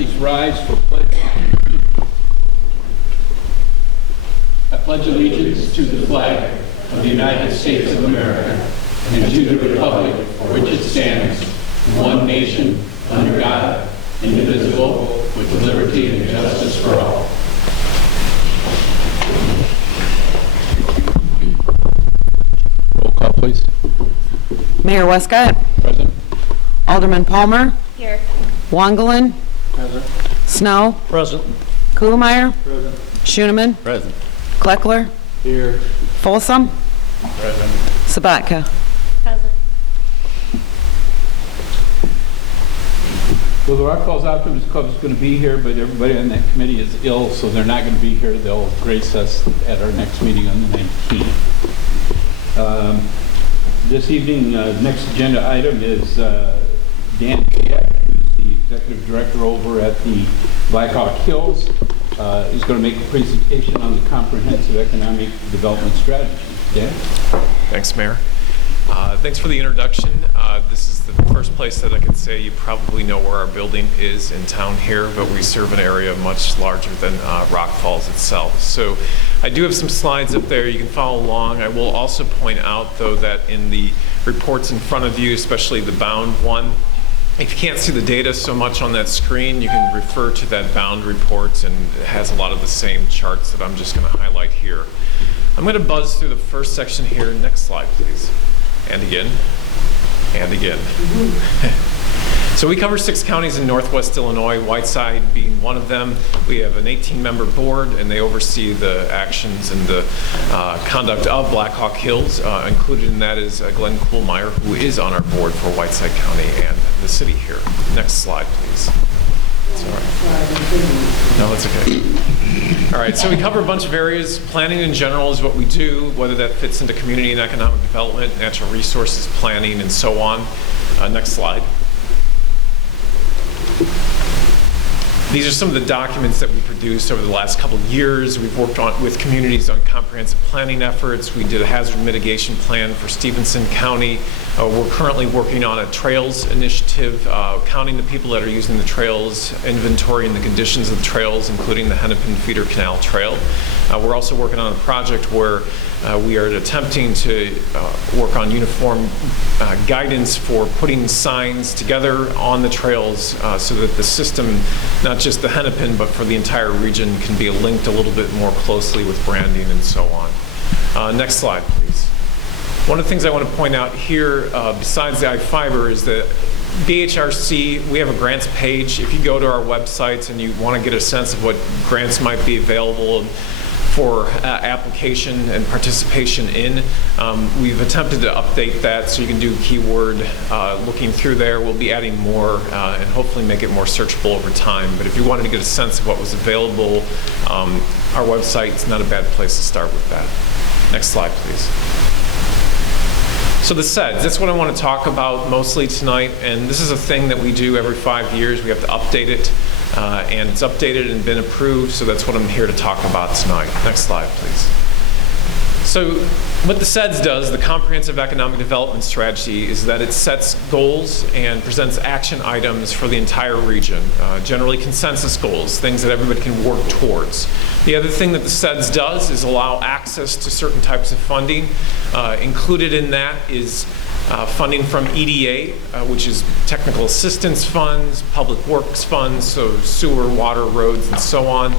please rise for pledge. I pledge allegiance to the flag of the United States of America and to the republic for which it stands, one nation, under God, indivisible, with liberty and justice for all. Roll call, please. Mayor Westcott. Present. Alderman Palmer. Here. Wangelin. Present. Snow. Present. Kuhlmeyer. Present. Schoeneman. Present. Kleckler. Here. Folsom. Present. Sabatka. Present. Well, the Rock Falls Optimist Club is going to be here, but everybody on that committee is ill, so they're not going to be here. They'll grace us at our next meeting on the 19th. This evening, next agenda item is Dan Kayek, who's the executive director over at the Blackhawk Hills. He's going to make a presentation on the comprehensive economic development strategy. Dan? Thanks, Mayor. Thanks for the introduction. This is the first place that I could say you probably know where our building is in town here, but we serve an area much larger than Rock Falls itself. So I do have some slides up there. You can follow along. I will also point out, though, that in the reports in front of you, especially the bound one, if you can't see the data so much on that screen, you can refer to that bound report, and it has a lot of the same charts that I'm just going to highlight here. I'm going to buzz through the first section here. Next slide, please. And again, and again. So we cover 6 counties in Northwest Illinois, Whiteside being one of them. We have an 18-member board, and they oversee the actions and the conduct of Blackhawk Hills. Included in that is Glenn Kuhlmeyer, who is on our board for Whiteside County and the city here. Next slide, please. It's all right. No, it's okay. All right, so we cover a bunch of areas. Planning in general is what we do, whether that fits into community and economic development, natural resources planning, and so on. Next slide. These are some of the documents that we produced over the last couple of years. We've worked with communities on comprehensive planning efforts. We did a hazard mitigation plan for Stephenson County. We're currently working on a trails initiative, counting the people that are using the trails, inventorying the conditions of the trails, including the Hennepin Feeder Canal Trail. We're also working on a project where we are attempting to work on uniform guidance for putting signs together on the trails so that the system, not just the Hennepin, but for the entire region, can be linked a little bit more closely with branding and so on. Next slide, please. One of the things I want to point out here, besides the iFiber, is that BHRC, we have a grants page. If you go to our websites and you want to get a sense of what grants might be available for application and participation in, we've attempted to update that so you can do keyword looking through there. We'll be adding more and hopefully make it more searchable over time. But if you wanted to get a sense of what was available, our website is not a bad place to start with that. Next slide, please. So the SEDS, that's what I want to talk about mostly tonight, and this is a thing that we do every 5 years. We have to update it, and it's updated and been approved, so that's what I'm here to talk about tonight. Next slide, please. So what the SEDS does, the Comprehensive Economic Development Strategy, is that it sets goals and presents action items for the entire region, generally consensus goals, things that everybody can work towards. The other thing that the SEDS does is allow access to certain types of funding. Included in that is funding from EDA, which is technical assistance funds, public works funds, so sewer, water, roads, and so on.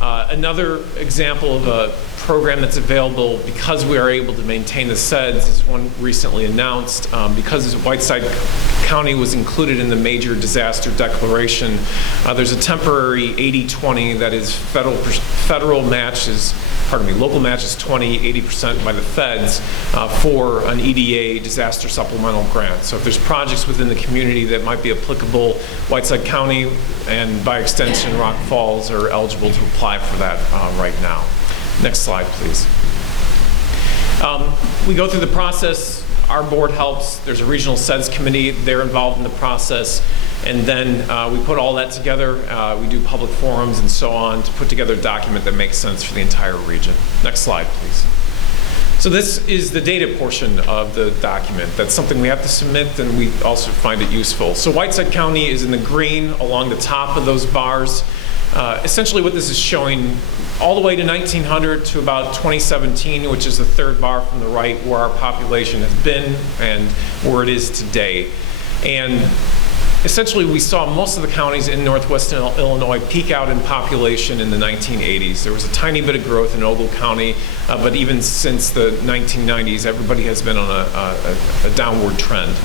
Another example of a program that's available because we are able to maintain the SEDS is one recently announced. Because Whiteside County was included in the major disaster declaration, there's a temporary 80-20 that is federal matches, local matches 20, 80% by the feds for an EDA disaster supplemental grant. So if there's projects within the community that might be applicable, Whiteside County and by extension Rock Falls are eligible to apply for that right now. Next slide, please. We go through the process. Our board helps. There's a regional SEDS committee. They're involved in the process. And then we put all that together. We do public forums and so on to put together a document that makes sense for the entire region. Next slide, please. So this is the data portion of the document. That's something we have to submit, and we also find it useful. So Whiteside County is in the green along the top of those bars. Essentially what this is showing all the way to 1900 to about 2017, which is the third bar from the right, where our population has been and where it is today. And essentially, we saw most of the counties in northwestern Illinois peak out in population in the 1980s. There was a tiny bit of growth in Ogle County, but even since the 1990s, everybody has been on a downward trend.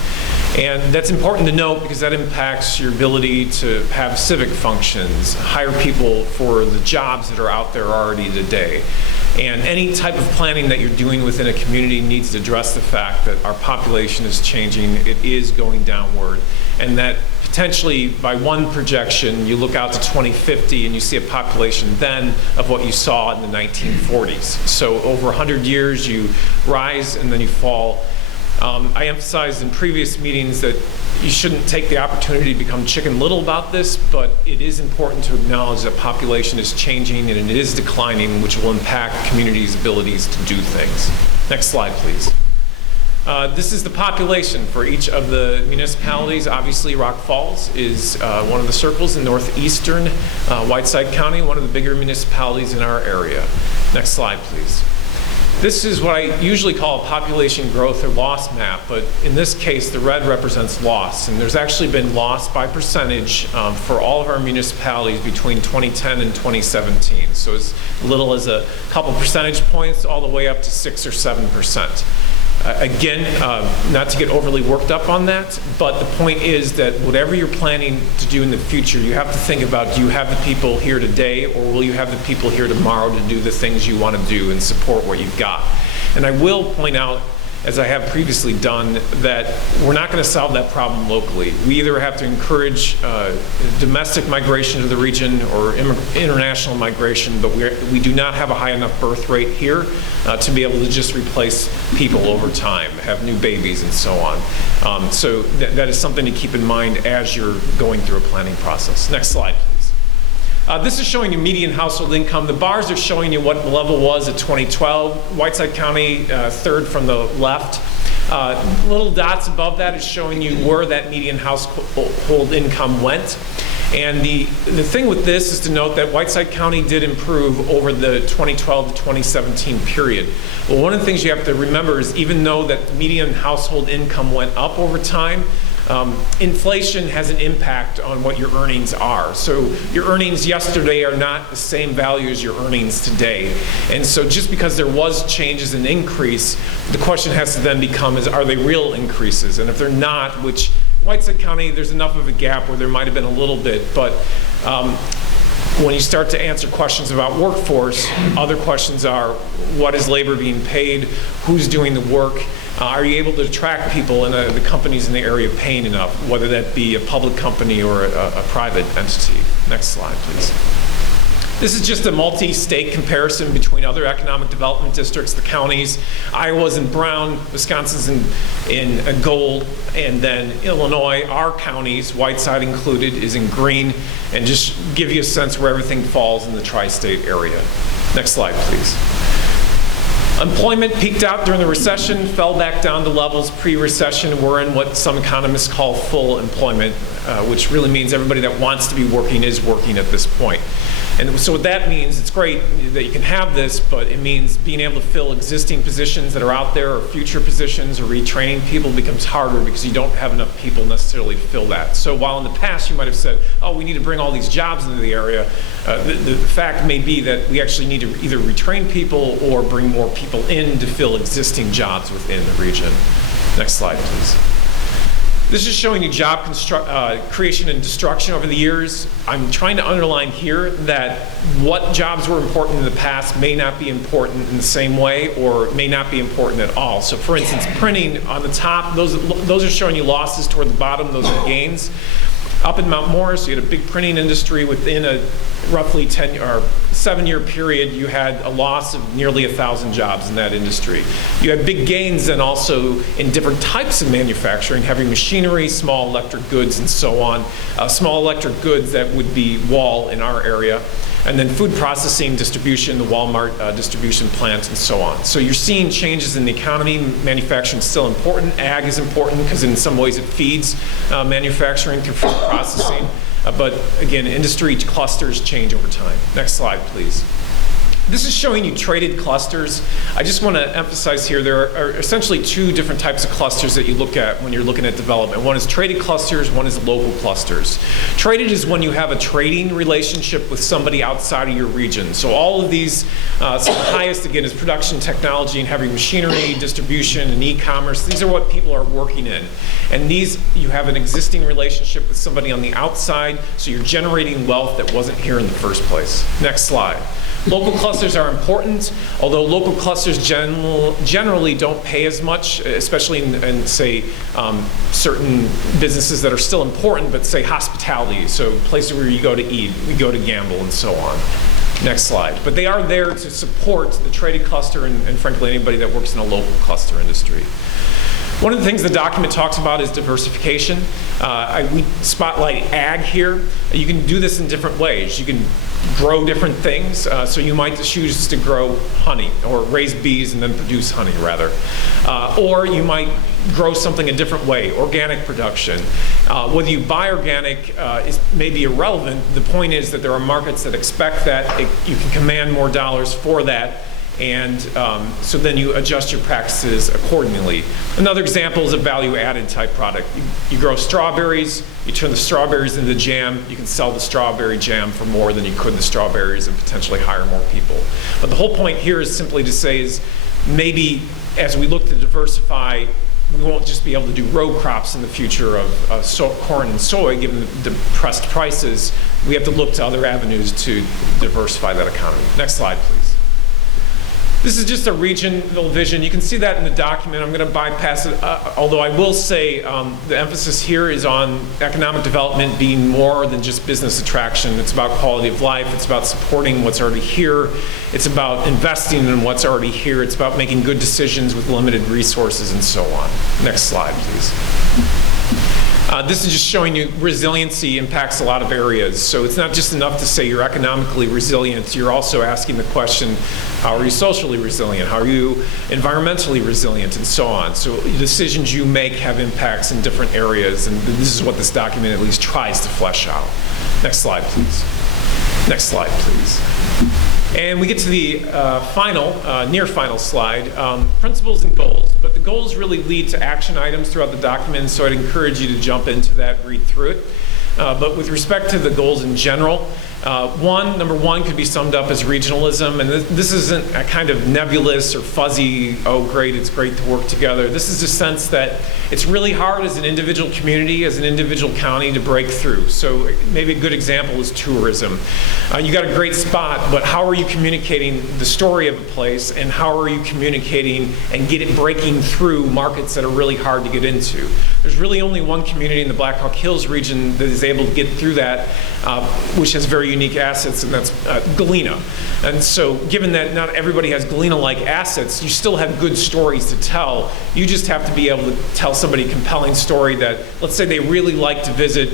And that's important to note because that impacts your ability to have civic functions, hire people for the jobs that are out there already today. And any type of planning that you're doing within a community needs to address the fact that our population is changing, it is going downward, and that potentially by one projection, you look out to 2050 and you see a population then of what you saw in the 1940s. So over 100 years, you rise and then you fall. I emphasized in previous meetings that you shouldn't take the opportunity to become Chicken Little about this, but it is important to acknowledge that population is changing and it is declining, which will impact communities' abilities to do things. Next slide, please. This is the population for each of the municipalities. Obviously, Rock Falls is one of the circles in northeastern Whiteside County, one of the bigger municipalities in our area. Next slide, please. This is what I usually call a population growth or loss map, but in this case, the red represents loss. And there's actually been loss by percentage for all of our municipalities between 2010 and 2017. So as little as a couple percentage points all the way up to 6 or 7%. Again, not to get overly worked up on that, but the point is that whatever you're planning to do in the future, you have to think about, do you have the people here today, or will you have the people here tomorrow to do the things you want to do and support what you've got? And I will point out, as I have previously done, that we're not going to solve that problem locally. We either have to encourage domestic migration to the region or international migration, but we do not have a high enough birth rate here to be able to just replace people over time, have new babies and so on. So that is something to keep in mind as you're going through a planning process. Next slide, please. This is showing you median household income. The bars are showing you what the level was at 2012. Whiteside County, third from the left. Little dots above that is showing you where that median household income went. And the thing with this is to note that Whiteside County did improve over the 2012 to 2017 period. Well, one of the things you have to remember is even though that median household income went up over time, inflation has an impact on what your earnings are. So your earnings yesterday are not the same value as your earnings today. And so just because there was changes in increase, the question has to then become is, are they real increases? And if they're not, which Whiteside County, there's enough of a gap where there might have been a little bit, but when you start to answer questions about workforce, other questions are, what is labor being paid? Who's doing the work? Are you able to attract people and the companies in the area paying enough, whether that be a public company or a private entity? Next slide, please. This is just a multi-state comparison between other economic development districts, the counties. Iowa's in brown, Wisconsin's in gold, and then Illinois, our counties, Whiteside included, is in green, and just give you a sense where everything falls in the tri-state area. Next slide, please. Employment peaked out during the recession, fell back down to levels pre-recession. We're in what some economists call full employment, which really means everybody that wants to be working is working at this point. And so what that means, it's great that you can have this, but it means being able to fill existing positions that are out there or future positions or retraining people becomes harder because you don't have enough people necessarily to fill that. So while in the past you might have said, oh, we need to bring all these jobs into the area, the fact may be that we actually need to either retrain people or bring more people in to fill existing jobs within the region. Next slide, please. This is showing you job creation and destruction over the years. I'm trying to underline here that what jobs were important in the past may not be important in the same way or may not be important at all. So for instance, printing on the top, those are showing you losses toward the bottom, those are gains. Up in Mount Morris, you had a big printing industry. Within a roughly 10 or 7-year period, you had a loss of nearly 1,000 jobs in that industry. You had big gains then also in different types of manufacturing, heavy machinery, small electric goods, and so on. Small electric goods, that would be Wall in our area. And then food processing, distribution, the Walmart distribution plant, and so on. So you're seeing changes in the economy. Manufacturing is still important. Ag is important because in some ways it feeds manufacturing through food processing. But again, industry clusters change over time. Next slide, please. This is showing you traded clusters. I just want to emphasize here there are essentially two different types of clusters that you look at when you're looking at development. One is traded clusters, one is local clusters. Traded is when you have a trading relationship with somebody outside of your region. So all of these, so the highest again is production technology and heavy machinery, distribution and e-commerce. These are what people are working in. And these, you have an existing relationship with somebody on the outside, so you're generating wealth that wasn't here in the first place. Next slide. Local clusters are important, although local clusters generally don't pay as much, especially in say, certain businesses that are still important, but say hospitality, so places where you go to eat, we go to gamble, and so on. Next slide. But they are there to support the traded cluster and frankly, anybody that works in a local cluster industry. One of the things the document talks about is diversification. We spotlight ag here. You can do this in different ways. You can grow different things. So you might choose to grow honey or raise bees and then produce honey rather. Or you might grow something a different way, organic production. Whether you buy organic is maybe irrelevant. The point is that there are markets that expect that. You can command more dollars for that. And so then you adjust your practices accordingly. Another example is a value-added type product. You grow strawberries, you turn the strawberries into jam, you can sell the strawberry jam for more than you could the strawberries and potentially hire more people. But the whole point here is simply to say is maybe as we look to diversify, we won't just be able to do row crops in the future of corn and soy, given the depressed prices. We have to look to other avenues to diversify that economy. Next slide, please. This is just a regional vision. You can see that in the document. I'm going to bypass it, although I will say the emphasis here is on economic development being more than just business attraction. It's about quality of life. It's about supporting what's already here. It's about investing in what's already here. It's about making good decisions with limited resources and so on. Next slide, please. This is just showing you resiliency impacts a lot of areas. So it's not just enough to say you're economically resilient. You're also asking the question, how are you socially resilient? How are you environmentally resilient? And so on. So decisions you make have impacts in different areas. And this is what this document at least tries to flesh out. Next slide, please. Next slide, please. And we get to the near final slide, principles and goals. But the goals really lead to action items throughout the document, so I'd encourage you to jump into that, read through it. But with respect to the goals in general, number one could be summed up as regionalism, and this isn't a kind of nebulous or fuzzy, oh great, it's great to work together. This is a sense that it's really hard as an individual community, as an individual county to break through. So maybe a good example is tourism. You got a great spot, but how are you communicating the story of a place, and how are you communicating and breaking through markets that are really hard to get into? There's really only one community in the Black Hawk Hills region that is able to get through that, which has very unique assets, and that's Galena. And so given that not everybody has Galena-like assets, you still have good stories to tell. You just have to be able to tell somebody a compelling story that, let's say they really like to visit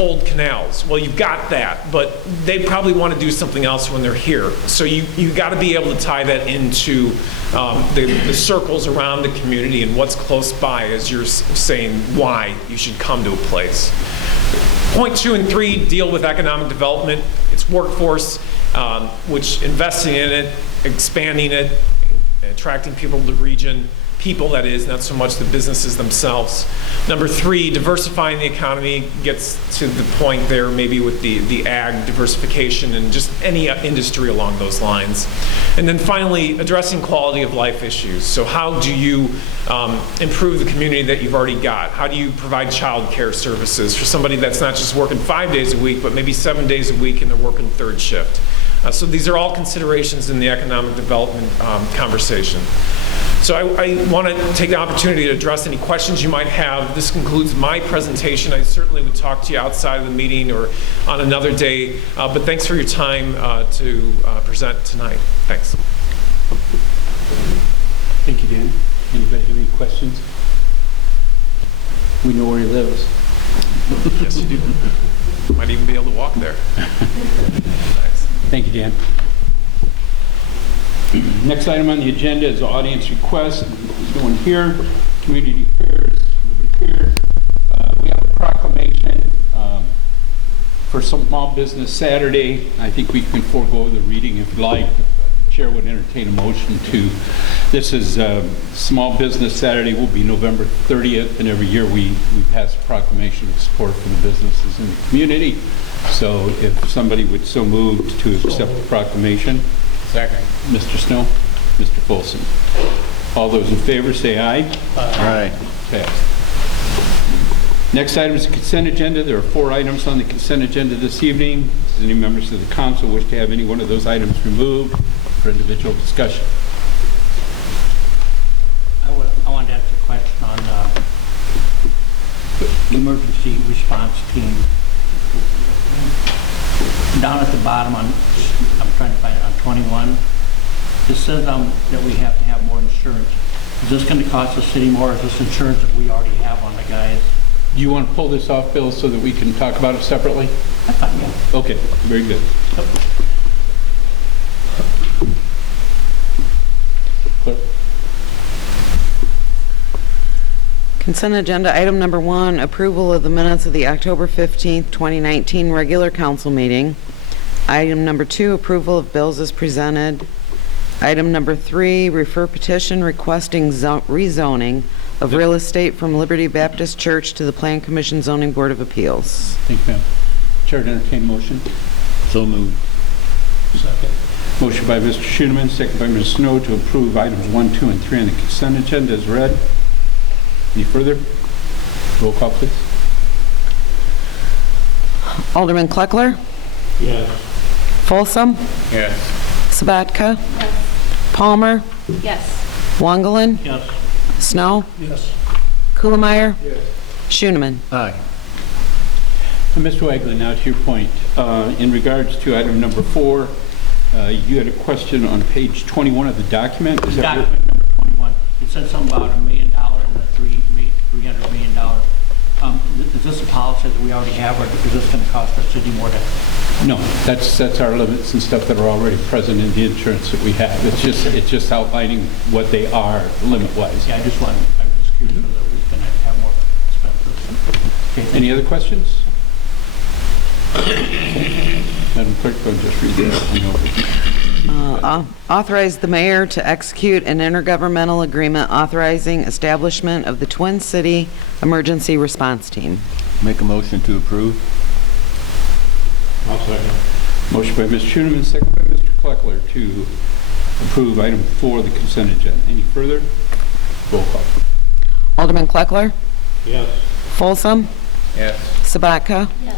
old canals. Well, you've got that, but they probably want to do something else when they're here. So you got to be able to tie that into the circles around the community and what's close by as you're saying why you should come to a place. Point 2 and 3 deal with economic development. It's workforce, which investing in it, expanding it, attracting people to the region. People, that is, not so much the businesses themselves. Number 3, diversifying the economy gets to the point there maybe with the ag diversification and just any industry along those lines. And then finally, addressing quality of life issues. So how do you improve the community that you've already got? How do you provide child care services for somebody that's not just working 5 days a week, but maybe 7 days a week and they're working third shift? So these are all considerations in the economic development conversation. So I want to take the opportunity to address any questions you might have. This concludes my presentation. I certainly would talk to you outside of the meeting or on another day, but thanks for your time to present tonight. Thanks. Thank you, Dan. Anybody have any questions? We know where he lives. Yes, you do. Might even be able to walk there. Nice. Thank you, Dan. Next item on the agenda is audience request. There's no one here. Community affairs, nobody here. We have a proclamation for Small Business Saturday. I think we can forego the reading if you'd like. The Chair would entertain a motion to. This is Small Business Saturday will be November 30th, and every year we pass a proclamation of support for the businesses in the community. So if somebody would so move to accept the proclamation. Second. Mr. Snow, Mr. Folsom. All those in favor say aye. Aye. Passed. Next item is the consent agenda. There are 4 items on the consent agenda this evening. Does any members of the council wish to have any one of those items removed for individual discussion? I wanted to ask a question on the emergency response team. Down at the bottom on, I'm trying to find it, on 21, it says that we have to have more insurance. Is this going to cost the city more, or is this insurance that we already have on the guys? Do you want to pull this off, Bill, so that we can talk about it separately? I thought, yeah. Okay, very good. Clerk? Consent agenda item number 1, approval of the minutes of the October 15th, 2019 regular council meeting. Item number 2, approval of bills as presented. Item number 3, refer petition requesting rezoning of real estate from Liberty Baptist Church to the Plan Commission Zoning Board of Appeals. Thank you, ma'am. Chair to entertain motion. So moved. Second. Motion by Mr. Schoeneman, second by Ms. Snow to approve items 1, 2, and 3 on the consent agenda as read. Any further? Roll call, please. Alderman Kleckler, Yes. Folsom, Yes. Sabatka, Palmer, Yes. Wangelin, Yes. Snow, Yes. Kuhlmeier, Schoeneman. Aye. And Mr. Wagley, now to your point, in regards to item number 4, you had a question on page 21 of the document. Is that right? Document number 21, it said something about $1 million and a $300 million. Is this a policy that we already have, or is this going to cost our city more to? No, that's our limits and stuff that are already present in the insurance that we have. It's just outlining what they are limit-wise. Yeah, I'm just curious whether we're going to have more expenses. Okay, Any other questions? Madam Clerk, go and just read that one over. Authorize the mayor to execute an intergovernmental agreement authorizing establishment of the Twin City Emergency Response Team. Make a motion to approve. I'll second. Motion by Mr. Schoeneman, second by Mr. Kleckler to approve item 4 of the consent agenda. Any further? Roll call. Alderman Kleckler, Yes. Folsom, Yes. Sabatka, Yes.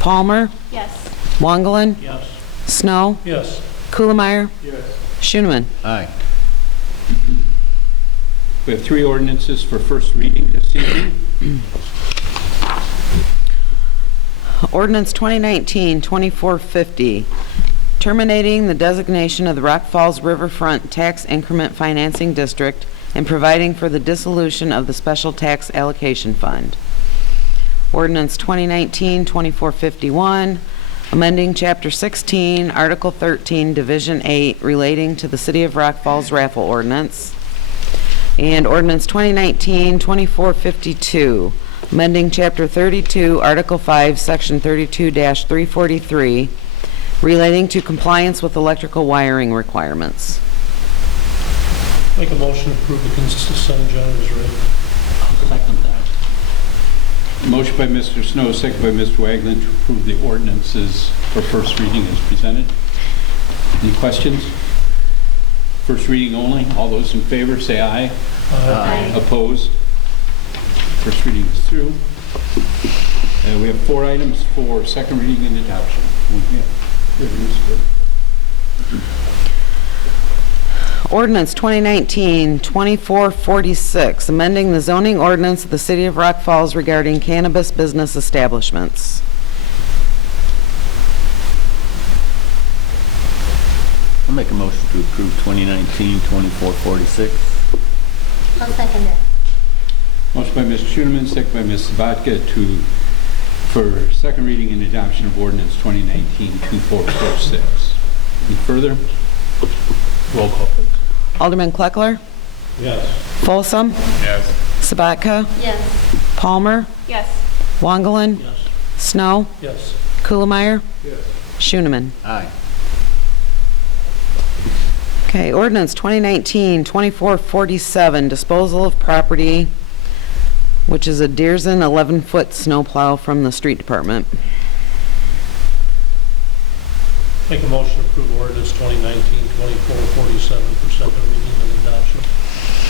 Palmer, Yes. Wangelin, Yes. Snow, Yes. Kuhlmeier, Yes. Schoeneman. Aye. We have 3 ordinances for first reading this evening. Ordinance 2019-2450, terminating the designation of the Rock Falls Riverfront Tax Increment Financing District and providing for the dissolution of the Special Tax Allocation Fund. Ordinance 2019-2451, amending Chapter 16, Article 13, Division 8, relating to the City of Rock Falls raffle ordinance. And Ordinance 2019-2452, amending Chapter 32, Article 5, Section 32-343, relating to compliance with electrical wiring requirements. Make a motion to approve the consent agenda as read. I'll second that. Motion by Mr. Snow, second by Mr. Waglin to approve the ordinances for first reading as presented. Any questions? First reading only. All those in favor say aye. Aye. Opposed? First reading is through. We have 4 items for second reading and adoption. Ordinance 2019-2446, amending the zoning ordinance of the City of Rock Falls regarding cannabis business establishments. I'll make a motion to approve 2019-2446. I'll second it. Motion by Mr. Schoeneman, second by Ms. Sabatka to for second reading and adoption of ordinance 2019-2446. Any further? Roll call, please. Alderman Kleckler, Yes. Folsom, Yes. Sabatka, Yes. Palmer, Yes. Wangelin, Yes. Snow, Yes. Kuhlmeyer, Schooneman. Aye. Okay, ordinance 2019-2447, disposal of property, which is a Dearson 11-foot snowplow from the street department. Make a motion to approve ordinance 2019-2447 for second reading and adoption.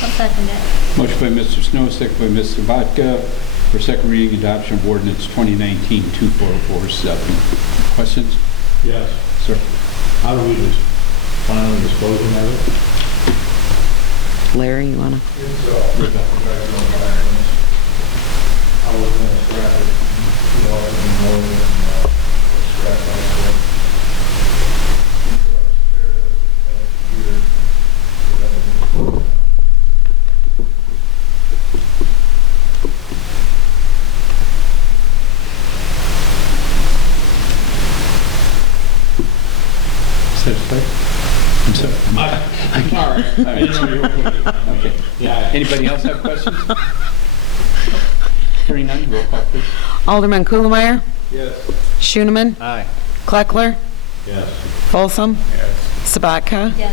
I'll second it. Motion by Mr. Snow, second by Ms. Sabatka, for second reading and adoption of ordinance 2019-2447. Questions? Yes. Sir? How do we just plan on disposing of it? Larry, you wanna? It's professional environment. I was gonna scrap it, more than scrap like that. Satisfied? I'm sorry. I'm sorry. I didn't know you were putting it. Okay. Yeah. Anybody else have questions? Hearing none, roll call, please. Alderman Kuhlmeyer, Yes. Schooneman, Aye. Kleckler, Yes. Folsom, Yes. Sabatka, Yes.